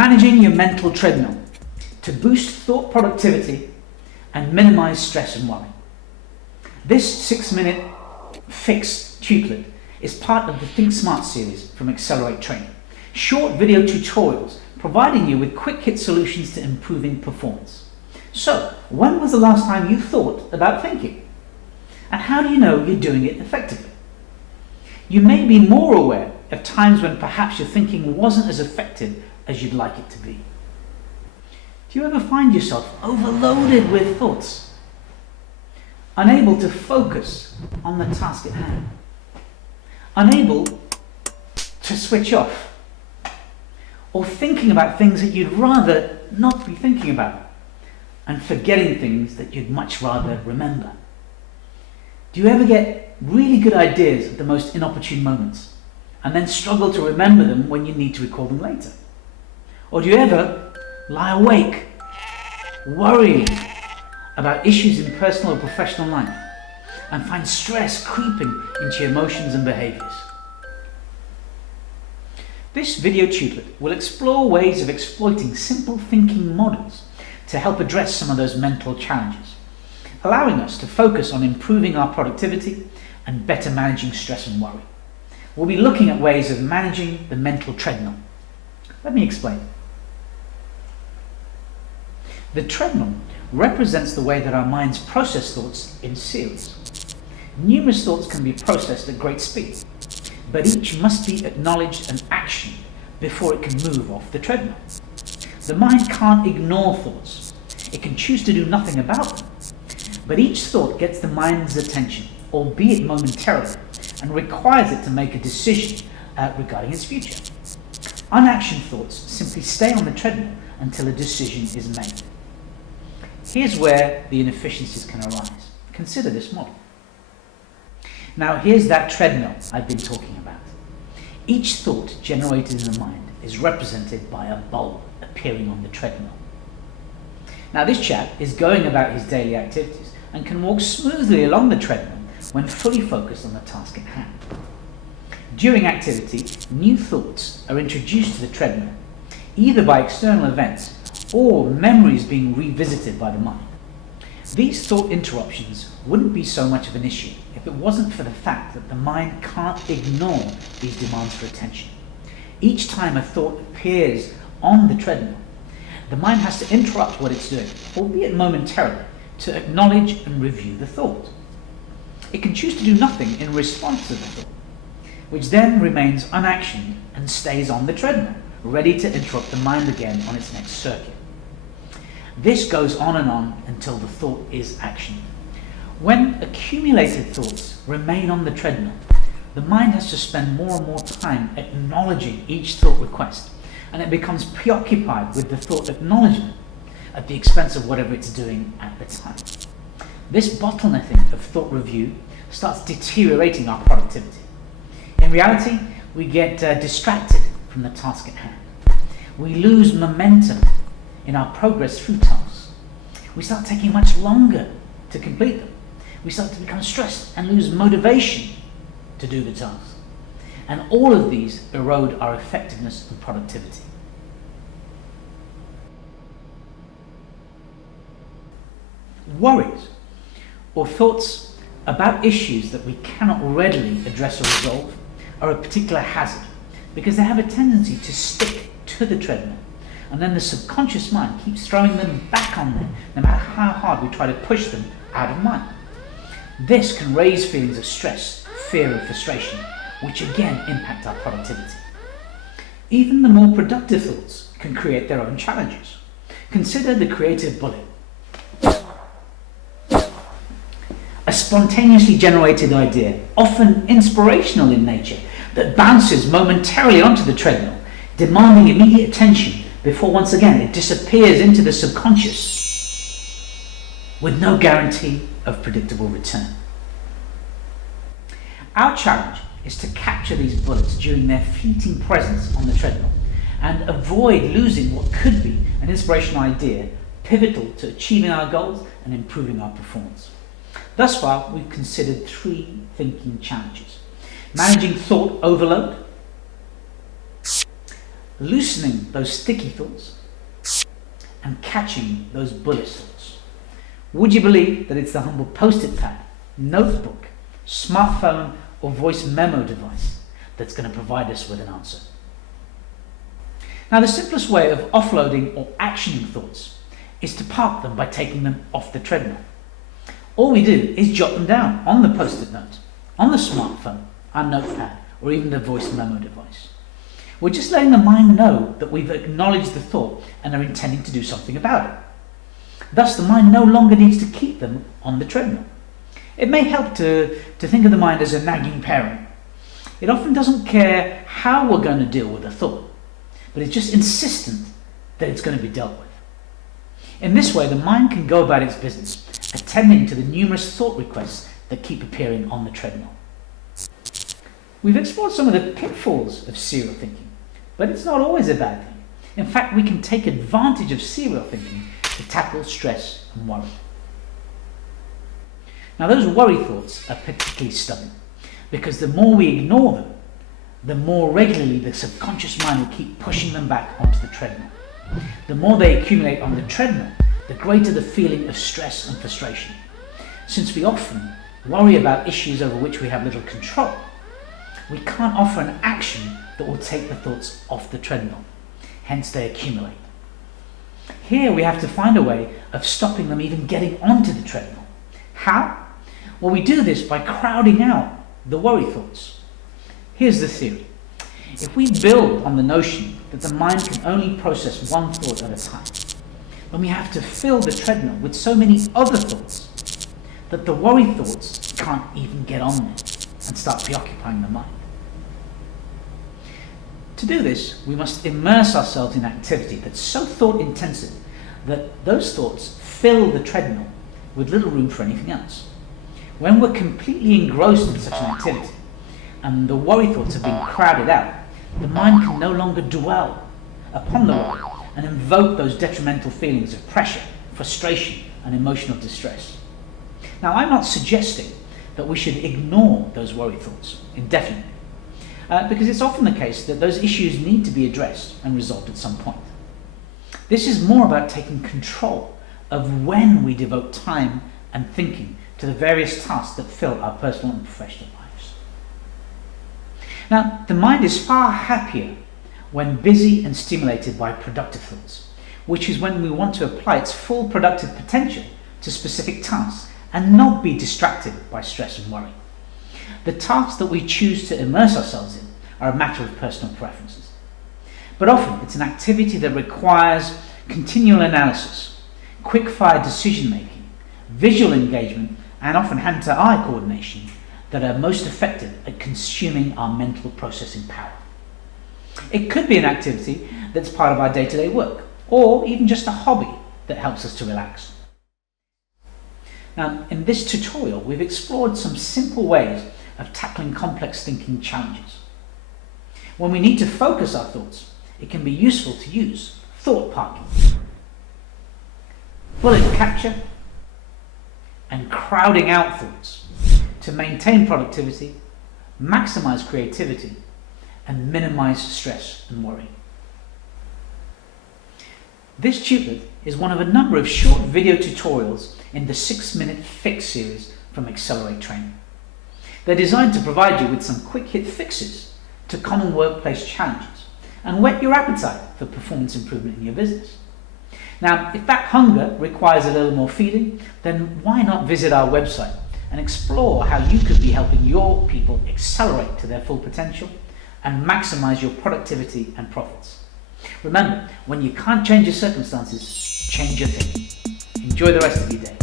Managing your mental treadmill to boost thought productivity and minimize stress and worry. This 6-minute fix tubelet is part of the Think Smart series from Accelerate Training. Short video tutorials providing you with quick hit solutions to improving performance. So, when was the last time you thought about thinking? And how do you know you're doing it effectively? You may be more aware of times when perhaps your thinking wasn't as effective as you'd like it to be. Do you ever find yourself overloaded with thoughts? Unable to focus on the task at hand? Unable to switch off? Or thinking about things that you'd rather not be thinking about, and forgetting things that you'd much rather remember? Do you ever get really good ideas at the most inopportune moments, and then struggle to remember them when you need to recall them later? Or do you ever lie awake, worrying about issues in personal or professional life, and find stress creeping into your emotions and behaviors? This video tubelet will explore ways of exploiting simple thinking models to help address some of those mental challenges, allowing us to focus on improving our productivity and better managing stress and worry. We'll be looking at ways of managing the mental treadmill. Let me explain. The treadmill represents the way that our minds process thoughts in series. Numerous thoughts can be processed at great speed, but each must be acknowledged and actioned before it can move off the treadmill. The mind can't ignore thoughts. It can choose to do nothing about them. But each thought gets the mind's attention, albeit momentarily, and requires it to make a decision regarding its future. Unactioned thoughts simply stay on the treadmill until a decision is made. Here's where the inefficiencies can arise. Consider this model. Now here's that treadmill I've been talking about. Each thought generated in the mind is represented by a bulb appearing on the treadmill. Now this chap is going about his daily activities and can walk smoothly along the treadmill when fully focused on the task at hand. During activity, new thoughts are introduced to the treadmill, either by external events or memories being revisited by the mind. These thought interruptions wouldn't be so much of an issue if it wasn't for the fact that the mind can't ignore these demands for attention. Each time a thought appears on the treadmill, the mind has to interrupt what it's doing, albeit momentarily, to acknowledge and review the thought. It can choose to do nothing in response to the thought, which then remains unactioned and stays on the treadmill, ready to interrupt the mind again on its next circuit. This goes on and on until the thought is actioned. When accumulated thoughts remain on the treadmill, the mind has to spend more and more time acknowledging each thought request, and it becomes preoccupied with the thought acknowledgement at the expense of whatever it's doing at the time. This bottlenecking of thought review starts deteriorating our productivity. In reality, we get distracted from the task at hand. We lose momentum in our progress through tasks. We start taking much longer to complete them. We start to become stressed and lose motivation to do the task. And all of these erode our effectiveness and productivity. Worries, or thoughts about issues that we cannot readily address or resolve, are a particular hazard because they have a tendency to stick to the treadmill, and then the subconscious mind keeps throwing them back on there no matter how hard we try to push them out of mind. This can raise feelings of stress, fear and frustration, which again impact our productivity. Even the more productive thoughts can create their own challenges. Consider the creative bullet. A spontaneously generated idea, often inspirational in nature, that bounces momentarily onto the treadmill, demanding immediate attention before once again it disappears into the subconscious with no guarantee of predictable return. Our challenge is to capture these bullets during their fleeting presence on the treadmill and avoid losing what could be an inspirational idea pivotal to achieving our goals and improving our performance. Thus far, we've considered 3 thinking challenges: managing thought overload, loosening those sticky thoughts, and catching those bullish thoughts. Would you believe that it's the humble post-it pad, notebook, smartphone, or voice memo device that's going to provide us with an answer? Now, the simplest way of offloading or actioning thoughts is to park them by taking them off the treadmill. All we do is jot them down on the post-it note, on the smartphone, our notepad, or even the voice memo device. We're just letting the mind know that we've acknowledged the thought and are intending to do something about it. Thus, the mind no longer needs to keep them on the treadmill. It may help to think of the mind as a nagging parent. It often doesn't care how we're going to deal with a thought, but it's just insistent that it's going to be dealt with. In this way, the mind can go about its business, attending to the numerous thought requests that keep appearing on the treadmill. We've explored some of the pitfalls of serial thinking, but it's not always a bad thing. In fact, we can take advantage of serial thinking to tackle stress and worry. Now, those worry thoughts are particularly stubborn, because the more we ignore them, the more regularly the subconscious mind will keep pushing them back onto the treadmill. The more they accumulate on the treadmill, the greater the feeling of stress and frustration. Since we often worry about issues over which we have little control, we can't offer an action that will take the thoughts off the treadmill. Hence, they accumulate. Here we have to find a way of stopping them even getting onto the treadmill. How? Well, we do this by crowding out the worry thoughts. Here's the theory. If we build on the notion that the mind can only process one thought at a time, then we have to fill the treadmill with so many other thoughts that the worry thoughts can't even get on there and start preoccupying the mind. To do this, we must immerse ourselves in activity that's so thought-intensive that those thoughts fill the treadmill with little room for anything else. When we're completely engrossed in such an activity, and the worry thoughts have been crowded out, the mind can no longer dwell upon the worry and invoke those detrimental feelings of pressure, frustration, and emotional distress. Now, I'm not suggesting that we should ignore those worry thoughts indefinitely, because it's often the case that those issues need to be addressed and resolved at some point. This is more about taking control of when we devote time and thinking to the various tasks that fill our personal and professional lives. Now, the mind is far happier when busy and stimulated by productive thoughts, which is when we want to apply its full productive potential to specific tasks and not be distracted by stress and worry. The tasks that we choose to immerse ourselves in are a matter of personal preferences. But often it's an activity that requires continual analysis, quick-fire decision-making, visual engagement, and often hand-to-eye coordination that are most effective at consuming our mental processing power. It could be an activity that's part of our day-to-day work, or even just a hobby that helps us to relax. Now, in this tutorial, we've explored some simple ways of tackling complex thinking challenges. When we need to focus our thoughts, it can be useful to use thought parking, bullet capture, and crowding out thoughts to maintain productivity, maximize creativity, and minimize stress and worry. This tubelet is one of a number of short video tutorials in the 6-Minute Fix series from Accelerate Training. They're designed to provide you with some quick hit fixes to common workplace challenges and whet your appetite for performance improvement in your business. Now, if that hunger requires a little more feeding, then why not visit our website and explore how you could be helping your people accelerate to their full potential and maximize your productivity and profits. Remember, when you can't change your circumstances, change your thinking. Enjoy the rest of your day.